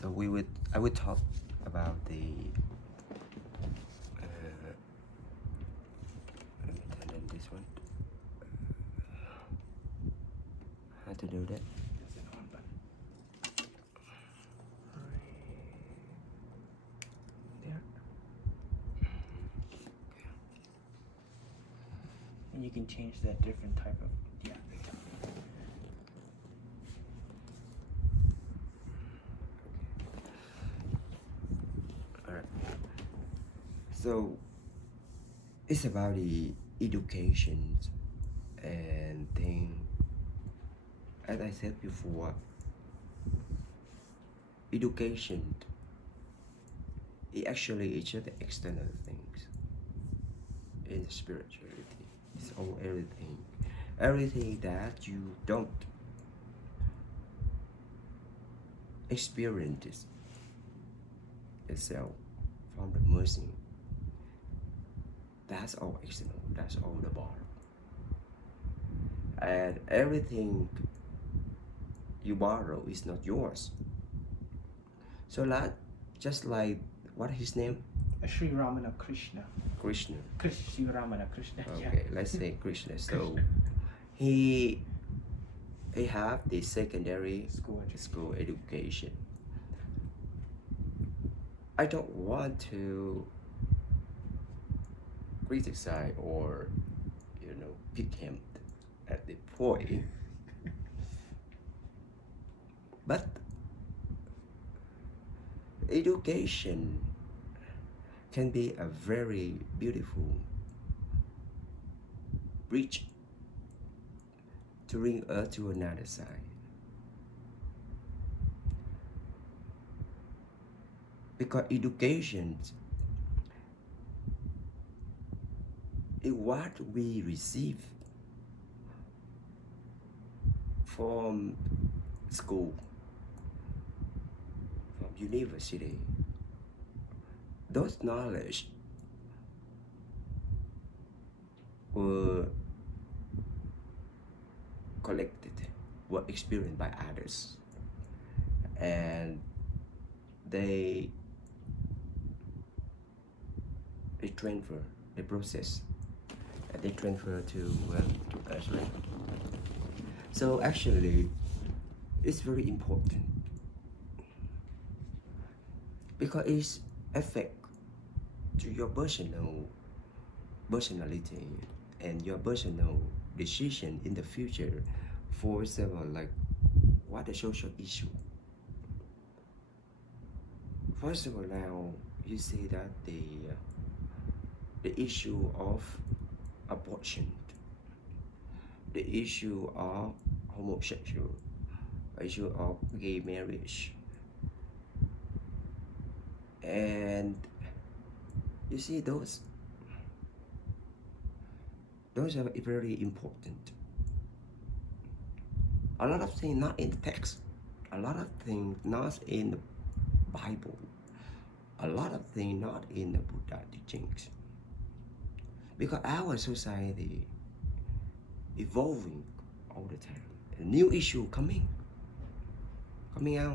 So I would talk about the let me turn on this one. How to do that? There's an on button. There. And you can change that different type of Alright. So it's about the education and thing. As I said before, education it actually is just the external things in the spirituality. It's all everything. Everything that you don't experience yourself from the mercy. That's all external. That's all the bar. And everything you borrow is not yours. So like, just like what his name? Sri Ramana Krishna. Krishna. Sri Ramana Krishna. Okay, let's say Krishna. So he have the secondary school education. I don't want to criticize or pick him at the point, but education can be a very beautiful bridge to bring us to another side. Because education is what we receive from school, from university. Those knowledge were collected, were experienced by others, and they transfer, they process, and they transfer to us, right? So actually, it's very important because it's affect to your personality and your personal decision in the future. For example, like what the social issue. First of all, now you see that the issue of abortion, the issue of homosexual, issue of gay marriage, and you see those are very important. A lot of things not in the text, a lot of things not in the Bible, a lot of things not in the Buddha teachings. Because our society evolving all the time. A new issue coming out, a lot of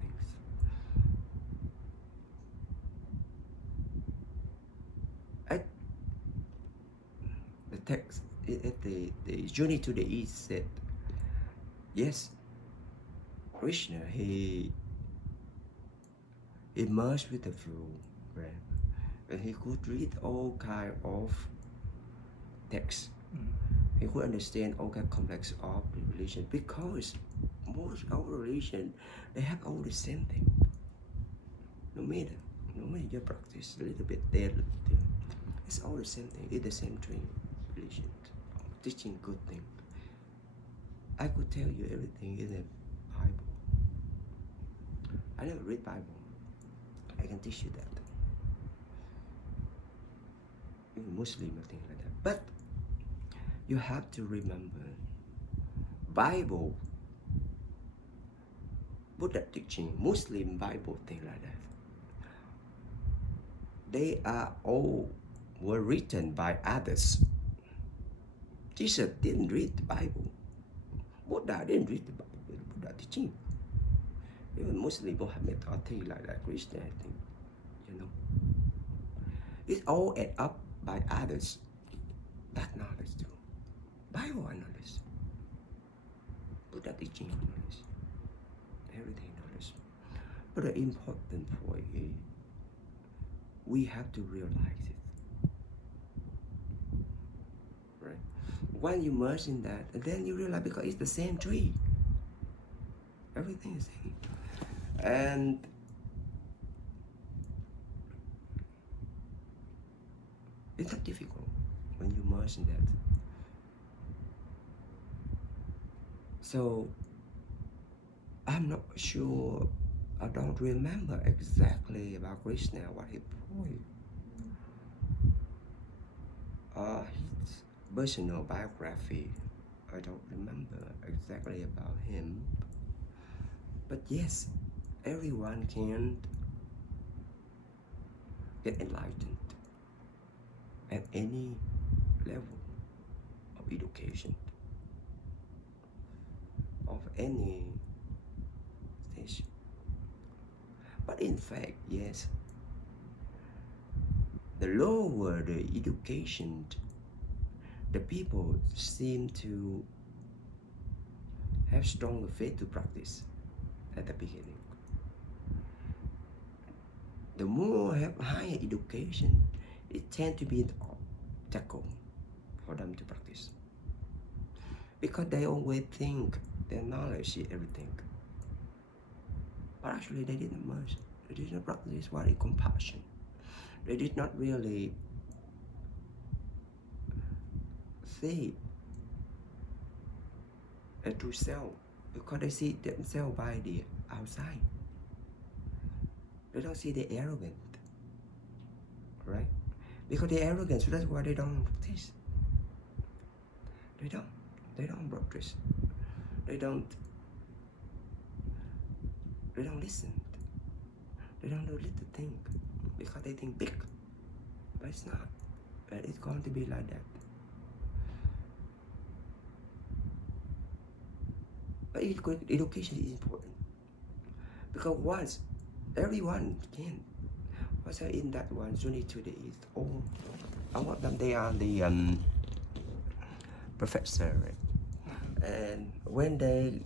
things. At the text, at the journey to the east said, yes, Krishna, he merged with the flow, right? And he could read all kind of text. He could understand all kind of complex of religion because most of religion they have all the same thing. No matter your practice a little bit there, it's all the same thing. It's the same tree, religion, teaching good thing. I could tell you everything in the Bible. I never read Bible. I can teach you that. Even Muslim or things like that. But you have to remember, Bible, Buddha teaching, Muslim Bible, things like that. They are all were written by others. Jesus didn't read the Bible. Buddha didn't read the Bible. Buddha teaching. Even Muslim Muhammad or things like that, Christian, I think, you know. It's all add up by others. That knowledge too. Bible knowledge. Buddha teaching knowledge. Everything knowledge. But the important point is we have to realize it. Right? When you merge in that, and then you realize because it's the same tree. Everything is same. And it's not difficult when you merge in that. So I'm not sure, I don't remember exactly about Krishna, what he pointed. His personal biography, I don't remember exactly about him. But yes, everyone can get enlightened at any level of education, of any stage. But in fact, yes, the lower the education, the people seem to have stronger faith to practice at the beginning. The more have higher education, it tends to be an obstacle for them to practice. Because they always think their knowledge is everything. But actually they didn't merge. They did not practice what is compassion. They did not really see a true self because they see themselves by the outside. They don't see the arrogant, right? Because the arrogance, that's why they don't practice. They don't practice. They don't listen. They don't do little thing because they think big, but it's not. And it's going to be like that. But education is important because once everyone can. Once they're in that one journey to the east, all of them they are the professor, right? And when they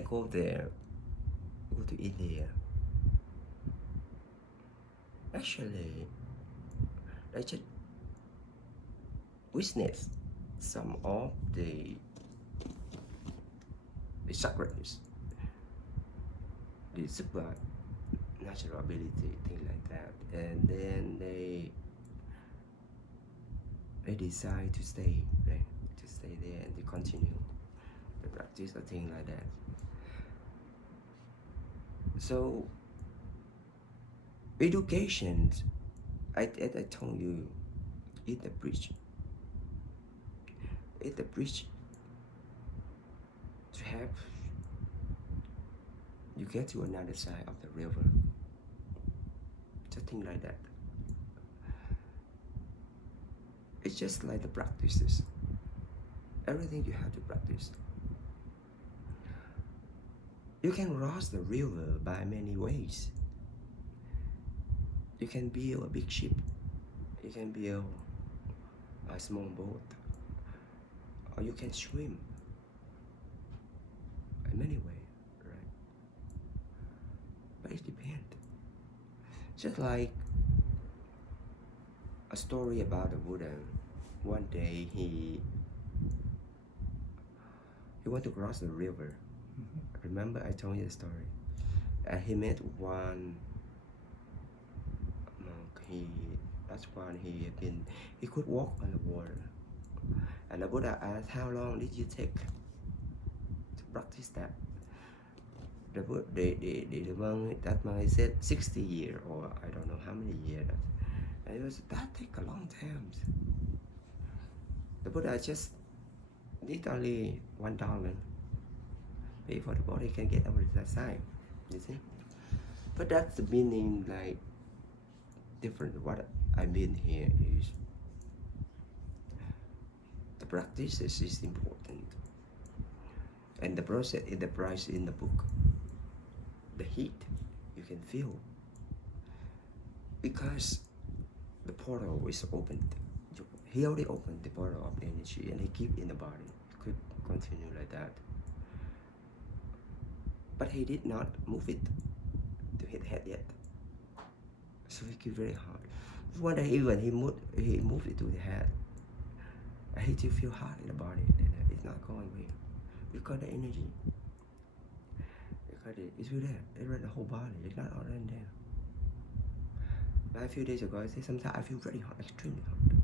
go there, go to India, actually they just witness some of the secrets, the super natural ability, things like that, and then they decide to stay, right? To stay there and to continue the practice or things like that. So education, I told you, is the bridge. It's the bridge to help you get to another side of the river. Just things like that. It's just like the practices. Everything you have to practice. You can cross the river by many ways. You can build a big ship. You can build a small boat. Or you can swim. In many ways, right? But it depends. Just like a story about the Buddha. One day he wanted to cross the river. Remember I told you the story. And he met one monk. He could walk on the water. And the Buddha asked, how long did you take to practice that? The monk, that monk said 60 years, or I don't know how many years. And he was, that take a long time. The Buddha just need only $1. Pay for the body can get over that side, you see. But that's the meaning, like different. What I mean here is the practices is important, and the process is the price in the book. the heat you can feel, because the portal is opened. He already opened the portal of energy and he keep in the body. He could continue like that. But he did not move it to his head yet. So he keep very hard. One day even he moved it to the head. And he still feel hot in the body. It's not going away. Because the energy. Because it's still there. It's in the whole body. It's not all in there. Like a few days ago, I said sometimes I feel very hot, extremely hot.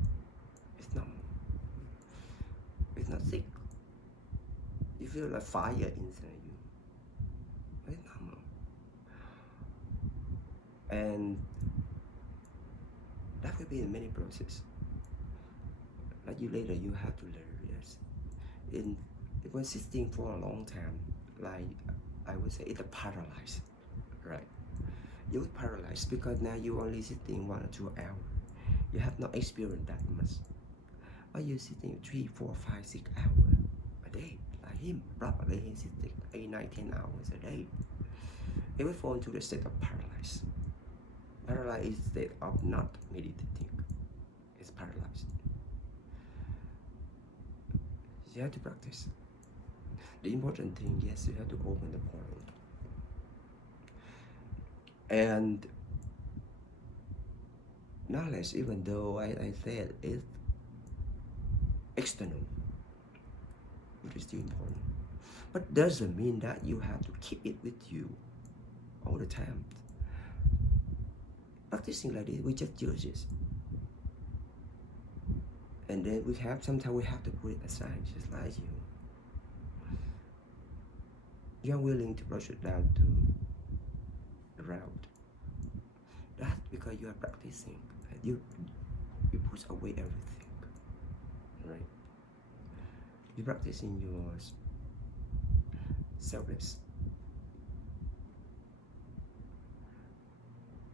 It's normal. It's not sick. You feel like fire inside you. It's normal. And that will be in many processes. Like you later, you have to learn this. It was sitting for a long time, like I would say, it's paralyzed, right? You're paralyzed because now you only sitting 1 or 2 hours. You have not experienced that much. But you're sitting 3, 4, 5, 6 hours a day. Like him, probably he's sitting 8, 9, 10 hours a day. It will fall into the state of paralyzed. Paralyzed is the state of not meditating. It's paralyzed. You have to practice. The important thing, yes, you have to open the portal. And knowledge, even though I said it's external, it is still important. But doesn't mean that you have to keep it with you all the time. Practicing like this, we just use it. And then sometimes we have to put it aside, just like you. You're willing to brush it down to the route. That's because you are practicing. You push away everything, right? You're practicing your selfless.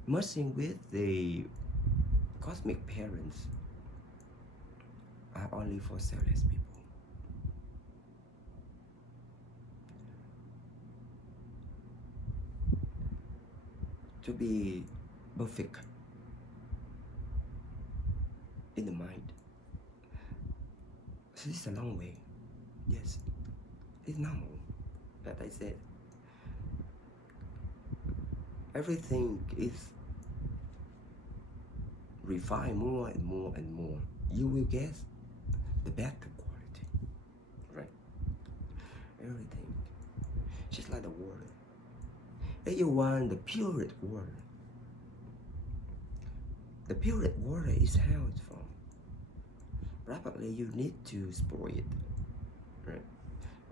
Merging with the cosmic parents are only for selfless people. To be perfect in the mind. So it's a long way. Yes, it's normal. That I said, everything is refined more and more and more. You will get the better quality, right? Everything, just like the water. If you want the purest water, the purest water is how it's from. Probably you need to spoil it, right?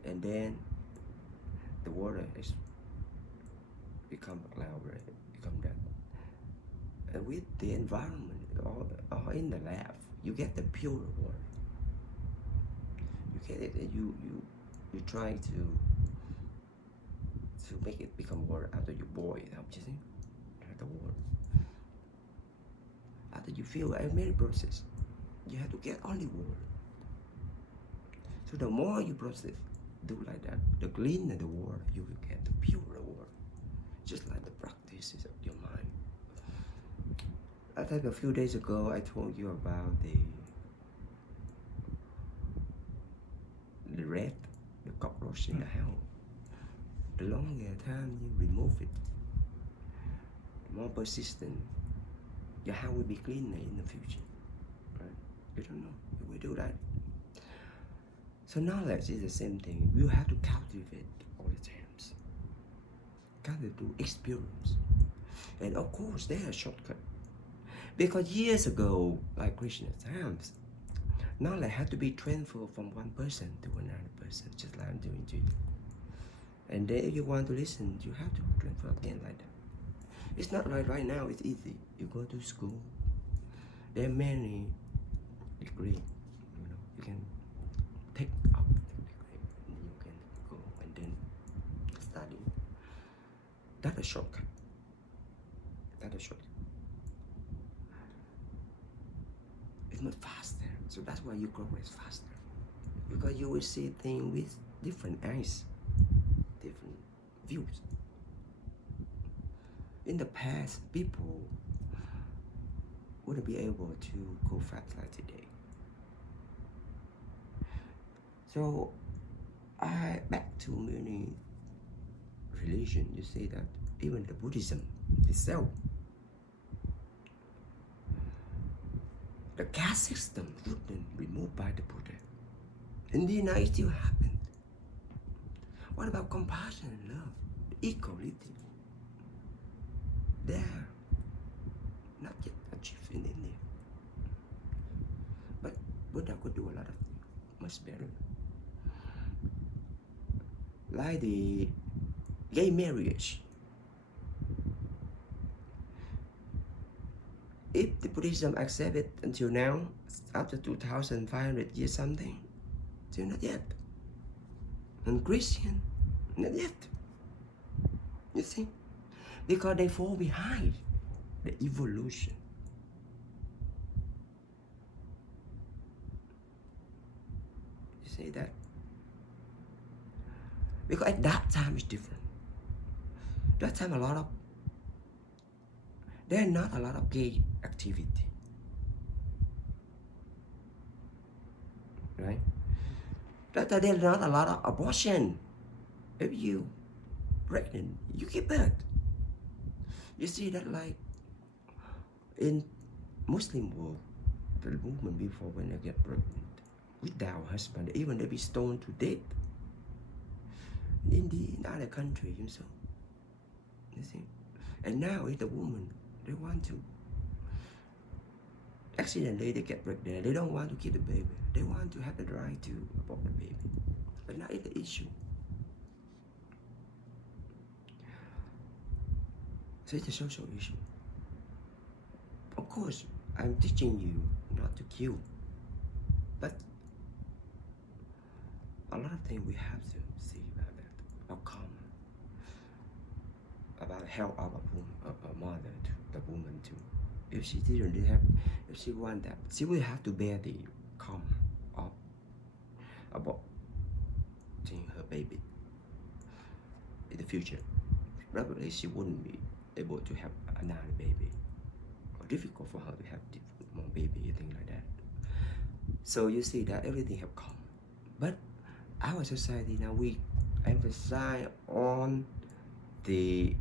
And then the water is become cloud, right? Become that. And with the environment, or in the lab, you get the pure water. You get it, and you try to make it become water after you boil it up, you see? The water. After you feel many process, you have to get only water. So the more you process, do like that, the cleaner the water you will get, the purer water. Just like the practices of your mind. I think a few days ago I told you about the rat, the cockroach in the house. The longer time you remove it, the more persistent your house will be cleaner in the future. Right? You don't know. You will do that. So knowledge is the same thing. You have to cultivate all the times. Cultivate through experience. And of course, there are shortcuts. Because years ago, like Krishna's times, knowledge had to be transferred from one person to another person, just like I'm doing to you. And then if you want to listen, you have to transfer again like that. It's not like right now, it's easy. You go to school, there are many degrees, you can take up the degree, and you can go and then study. That's a shortcut. That's a shortcut. It's not faster, so that's why you progress faster. Because you will see things with different eyes, different views. in the past, people wouldn't be able to go fast like today. So back to many religion, you see that even the Buddhism itself, the caste system wouldn't removed by the Buddha. In the United States, still happened. What about compassion and love, equality? They're not yet achieved in India. But Buddha could do a lot of things much better. Like the gay marriage. If the Buddhism accept it until now, after 2,500 years something, still not yet. And Christian, not yet. You see? Because they fall behind the evolution. You see that? Because at that time it's different. That time there are not a lot of gay activity. Right? That time there's not a lot of abortion. If you pregnant, you give birth. You see that like in Muslim world, the woman before when they get pregnant without husband, even they be stoned to death. In other countries, you see. And now if the woman, they want to, accidentally they get pregnant, they don't want to keep the baby. They want to have the right to abort the baby. But now it's the issue. So it's a social issue. Of course, I'm teaching you not to kill. But a lot of things we have to see about that. Outcome. About help of a mother to the woman too. If she didn't have, if she want that, she will have to bear the outcome of aborting her baby in the future. Probably she wouldn't be able to have another baby, or difficult for her to have more baby, things like that. So you see that everything have come, but our society now we emphasize on the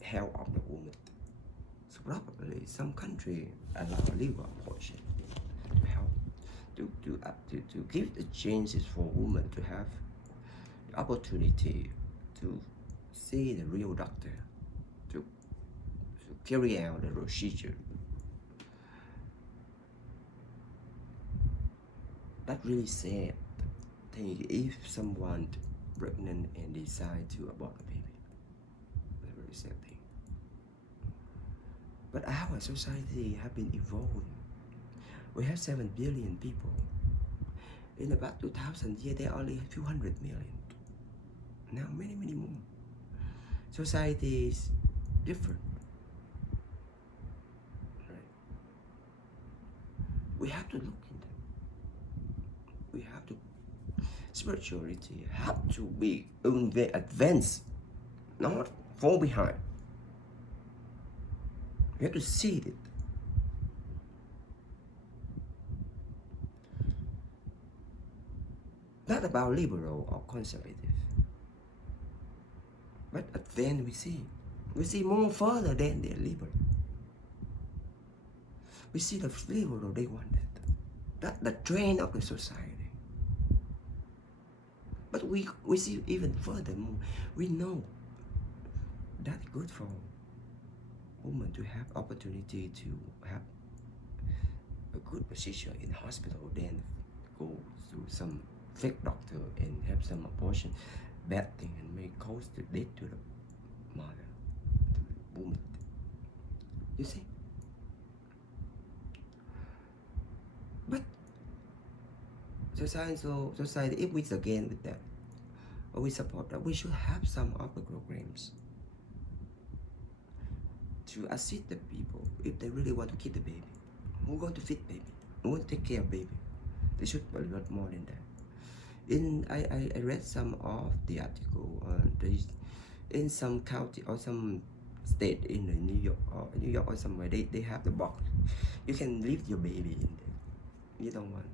health of the woman. So probably some country allow legal abortion to help to give the chances for women to have the opportunity to see the real doctor, to carry out the procedure. That really sad thing if someone pregnant and decide to abort a baby. That's a very sad thing. But our society have been evolving. We have 7 billion people. In about 2,000 years, there are only a few hundred million. Now many more. Society is different. Right? We have to look into it. We have to, spirituality have to be advanced, not fall behind. We have to see it. Not about liberal or conservative. But then we see more further than the liberal. We see the liberal, they want that. That's the trend of the society. But we see even furthermore, we know that's good for women to have opportunity to have a good position in hospital, then go to some fake doctor and have some abortion, bad thing, and may cause the death to the mother, the woman. You see? But society, if we again with that, or we support that, we should have some other programs to assist the people if they really want to keep the baby, who going to feed baby, who want to take care of baby. They should be a lot more than that. I read some of the article on this in some county or some state in New York or somewhere, they have the box. You can leave your baby in there. You don't want.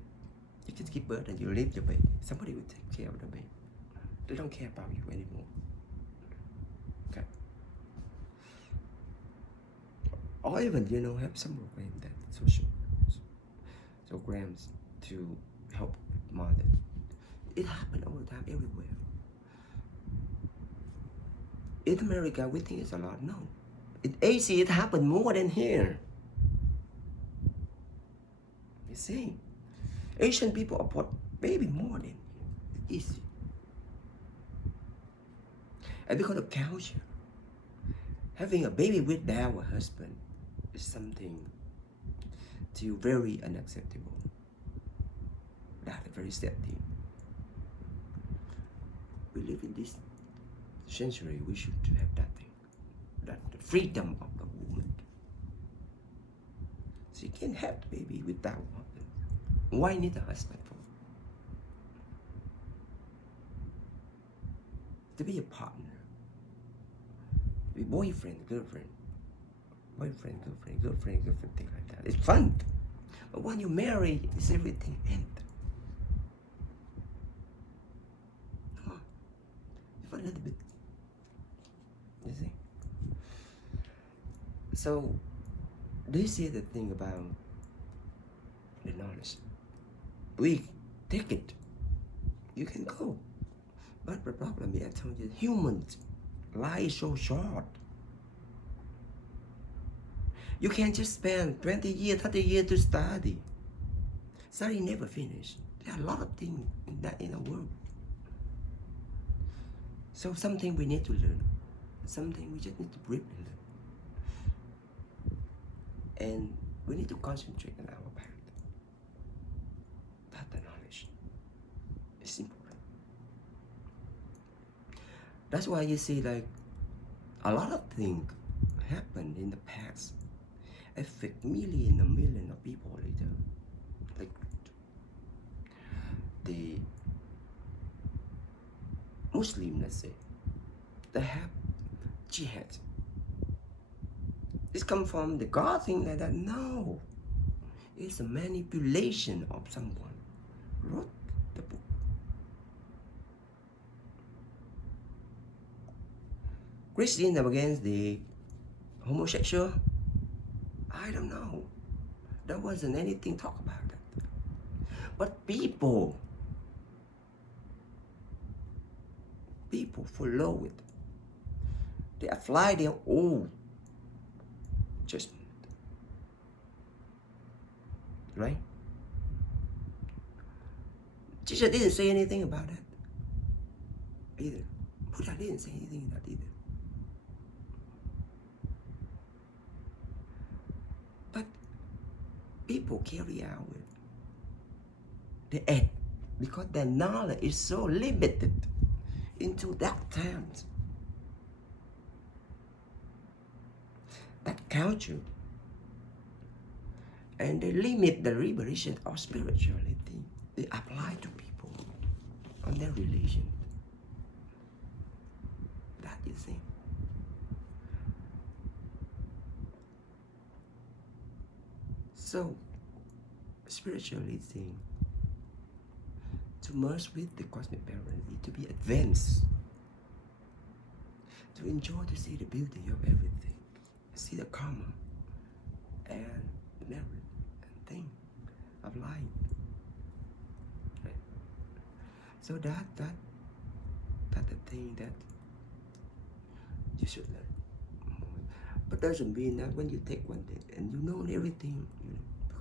You just give birth and you leave your baby. Somebody will take care of the baby. They don't care about you anymore. Okay. Or even have some program that social programs to help mother. It happens all the time everywhere. In America, we think it's a lot. No. In Asia, it happened more than here. You see, Asian people abort baby more than here. It's easy. And because of culture, having a baby without a husband is something still very unacceptable. That's a very sad thing. We live in this century, we should have that thing. That the freedom of the woman. She can have the baby without a husband. Why need a husband for? To be a partner. To be boyfriend, girlfriend. Boyfriend, girlfriend, thing like that. It's fun. But when you marry, it's everything end. Come on. It's a little bit. You see? So this is the thing about the knowledge. We take it. You can go. But the problem is, I told you, humans' life is so short. You can't just spend 20 years, 30 years to study. Study never finish. There are a lot of things in the world. So something we need to learn. Something we just need to briefly learn. And we need to concentrate on our path. That's the knowledge. It's important. That's why you see like a lot of things happen in the past affect millions and millions of people later. Like the Muslim, let's say, they have jihad. This come from the God thing like that. No, it's a manipulation of someone wrote the book. Christians are against the homosexual. I don't know. There wasn't anything talk about that. But people follow it. They apply their own judgment. Right? Jesus didn't say anything about that either. Buddha didn't say anything about that either. But people carry out it. They act because their knowledge is so limited into that times. That culture. And they limit the liberation of spirituality. They apply to people on their religion. That you see. So, spirituality to merge with the cosmic parent, to be advanced, to enjoy to see the beauty of everything, see the karma and the merit and thing of life. Right? So that's the thing that you should learn. But doesn't mean that when you take one thing and you know everything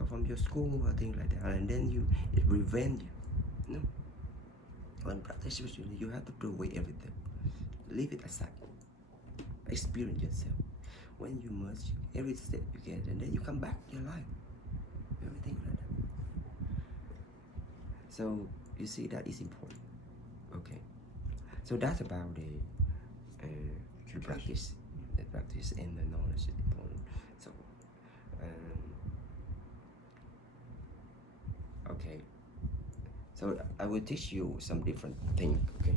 from your school or things like that, and then it prevents you. No. When practice spiritually, you have to throw away everything. Leave it aside. Experience yourself. When you merge every step you get, and then you come back to your life. Everything like that. So you see that is important. Okay. So that's about the practice. The practice and the knowledge is important. So okay. So I will teach you some different things. Okay.